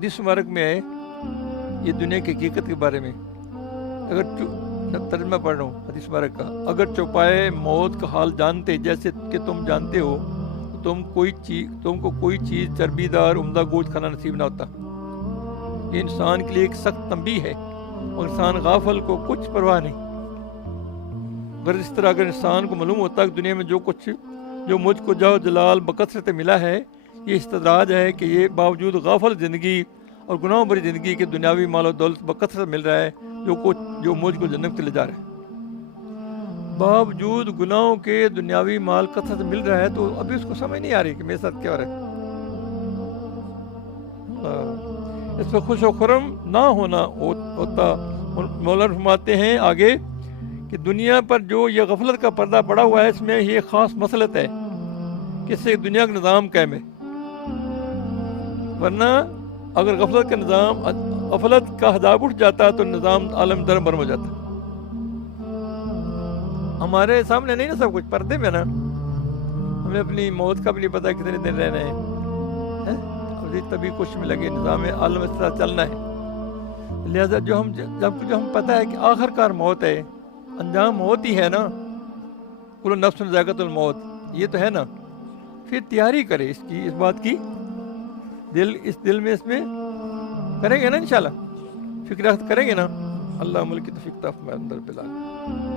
حدیث مبارک میں ہے یہ دنیا کی حقیقت کے بارے میں. اگر ترجمہ پڑھ رہا ہوں حدیث مبارک کا. اگر چوپائے موت کا حال جانتے جیسے کہ تم جانتے ہو تو تم کو کوئی چیز چربی دار عمدہ گوشت کھانا نصیب نہ ہوتا. یہ انسان کے لیے ایک سخت تنبیہ ہے اور انسان غافل کو کچھ پرواہ نہیں. اگر اس طرح اگر انسان کو معلوم ہوتا کہ دنیا میں جو مجھ کو جاؤ جلال بکثرت ملا ہے یہ استدراج ہے کہ یہ باوجود غافل زندگی اور گناہوں بھری زندگی کے دنیاوی مال و دولت بکثرت مل رہا ہے جو مجھ کو جنت کے لے جا رہا ہے. باوجود گناہوں کے دنیاوی مال کثرت مل رہا ہے تو ابھی اس کو سمجھ نہیں آ رہی کہ میرے ساتھ کیا ہو رہا ہے. اس پہ خوش و خرم نہ ہونا ہوتا. مولانا فرماتے ہیں آگے کہ دنیا پر جو یہ غفلت کا پردہ پڑا ہوا ہے اس میں یہ خاص مسلط ہے کہ اس سے دنیا کا نظام قائم ہے. ورنہ اگر غفلت کا حجاب اٹھ جاتا تو نظام عالم درم برم ہو جاتا. ہمارے سامنے نہیں نا سب کچھ پردے میں نا. ہمیں اپنی موت کا بھی نہیں پتا کتنے دن رہنا ہے. تبھی کچھ میں لگے نظام عالم اس طرح چلنا ہے. لہذا جو ہم پتہ ہے کہ آخر کار موت ہے, انجام موت ہی ہے نا. کل نفس ذائقۃ الموت یہ تو ہے نا. پھر تیاری کرے اس بات کی. دل میں اس میں کریں گے نا انشاءاللہ. فکر کریں گے نا. اللہ ملک کی توفیق عطا فرمائے.